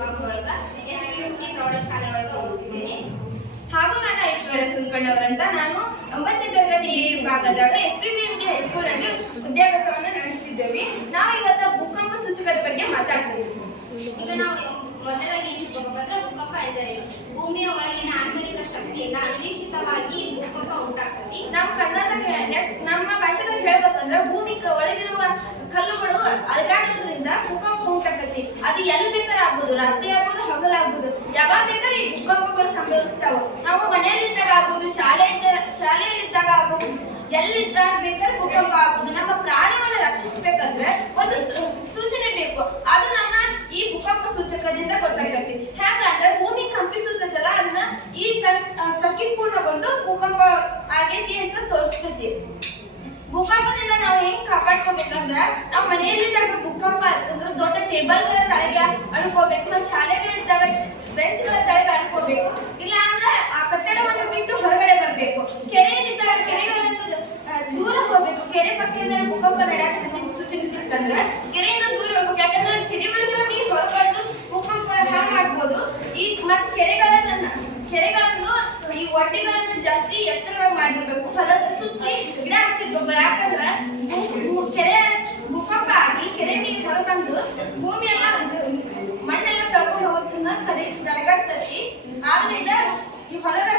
ವಿಭಾಗದೊಳಗ SPMT ಪ್ರೌಢಶಾಲೆ ಒಳಗ ಓದ್ತಿದ್ದೇನೆ. ಹಾಗೂ ನಾನು ಐಶ್ವರ್ಯ ಸುಂಕಣ್ಣವರಂತ. ನಾನು 9ನೇ ತರಗತಿ ವಿಭಾಗದಾಗ SPMT ಹೈಸ್ಕೂಲ್ ಅಲ್ಲಿ ವಿದ್ಯಾಭ್ಯಾಸವನ್ನು ನಡೆಸುತ್ತಿದ್ದೇವೆ. ನಾವು ಇವತ್ತು ಭೂಕಂಪ ಸೂಚಕದ ಬಗ್ಗೆ ಮಾತಾಡ್ತೀವಿ. ಈಗ ನಾವು ಮೊದಲಾಗಿ ಏನು ತಿಳ್ಕೊಬೇಕಂದ್ರೆ ಭೂಕಂಪ ಎಂದರೇನು? ಭೂಮಿಯ ಒಳಗಿನ ಆಂತರಿಕ ಶಕ್ತಿಯಿಂದ ಅನಿರೀಕ್ಷಿತವಾಗಿ ಭೂಕಂಪ ಉಂಟಾಗ್ತದೆ. ನಮ್ಮ ಭಾಷೆದಾಗ ಹೇಳ್ಬೇಕಂದ್ರೆ ಭೂಮಿ ಒಳಗಿರುವ ಕಲ್ಲುಗಳು ಅಲುಗಾಡುವುದರಿಂದ ಭೂಕಂಪ ಉಂಟಾಕತಿ. ಅದು ಎಲ್ಲಿ ಬೇಕಾದ್ರೆ ಆಗ್ಬೋದು, ರಾತ್ರಿ ಆಗ್ಬೋದು, ಹಗಲಾಗ್ಬೋದು, ಯಾವಾಗ ಬೇಕಾದ್ರೆ ಈ ಭೂಕಂಪಗಳು ಸಂಭವಿಸ್ತಾವ. ನಾವು ಮನೆಯಲ್ಲಿದ್ದಾಗ ಆಗ್ಬೋದು, ಶಾಲೆಯಲ್ಲಿದ್ದಾಗ ಆಗ್ಬೋದು, ಎಲ್ಲಿದ್ದಾಗ ಬೇಕಾದ್ರೆ ಭೂಕಂಪ ಆಗ್ಬೋದು. ನಮ್ಮ ಪ್ರಾಣವನ್ನು ರಕ್ಷಿಸಬೇಕಂದ್ರೆ ಒಂದು ಸೂಚನೆ ಬೇಕು. ಅದು ನಮ್ಮ ಈ ಭೂಕಂಪ ಸೂಚಕದಿಂದ ಗೊತ್ತಾಗತ್ತೆ. ಹೇಗಂದ್ರೆ ಭೂಮಿ ಕಂಪಿಸುತ್ತಲ್ಲ, ಅದನ್ನ ಈ ಸರ್ಕಿಟ್ ಪೂರ್ಣಗೊಂಡು ಭೂಕಂಪ ಆಗೈತಿ ಅಂತ ತೋರಿಸ್ತೈತಿ. ಭೂಕಂಪದಿಂದ ನಾವು ಹೆಂಗ್ ಕಾಪಾಡ್ಕೋಬೇಕಂದ್ರ ನಾವು ಮನೆಯಲ್ಲಿದ್ದಾಗ ಭೂಕಂಪ ಅಂತಂದ್ರೆ ದೊಡ್ಡ ಟೇಬಲ್ಗಳ ತಳಗೆ ಅಳ್ಕೋಬೇಕು, ಮತ್ತು ಶಾಲೆಗಳಿದ್ದಾಗ ಬೆಂಚ್ಗಳ ತಳಗೆ ಅಳ್ಕೋಬೇಕು. ಇಲ್ಲ ಅಂದ್ರೆ ಆ ಕಟ್ಟಡವನ್ನು ಬಿಟ್ಟು ಹೊರಗಡೆ ಬರಬೇಕು. ಕೆರೆಯಲ್ಲಿದ್ದಾಗ ಕೆರೆಗಳನ್ನು ದೂರ ಹೋಗ್ಬೇಕು. ಕೆರೆ ಪಕ್ಕದಿಂದ ಭೂಕಂಪ ನಡೆಯಕ್ಕೆ ಸೂಚನೆ ಸಿಕ್ತಂದ್ರೆ ಕೆರೆಯಿಂದ ದೂರ ಹೋಗ್ಬೇಕು. ಯಾಕಂದ್ರೆ ಕೆರೆ ಒಳಗಿರೋ ನೀರು ಹೊರಗಡೆದು ಭೂಕಂಪ ಹ್ಯಾಂಗ್ ಮಾಡ್ಬೋದು. ಈ ಮತ್ ಕೆರೆಗಳನ್ನು ಈ ಒಡ್ಡಿಗಳನ್ನು ಜಾಸ್ತಿ ಎತ್ತರ ಮಾಡಿರ್ಬೇಕು. ಹೊಲದ ಸುತ್ತಿ ಗಿಡ ಹಚ್ಚಿರ್ಬೇಕು. ಯಾಕಂದ್ರೆ ಕೆರೆ ಭೂಕಂಪ ಆಗಿ ಕೆರೆ ನೀರು ಹೊರಬಂದು ಭೂಮಿ ಎಲ್ಲ ಮಣ್ಣೆಲ್ಲ ಕಳ್ಕೊಂಡು ಹೋಗೋದ್ರಿಂದ ತಡೆಗಟ್ತತಿ. ಆದ್ರಿಂದ ಈ ಹೊಲಗಳ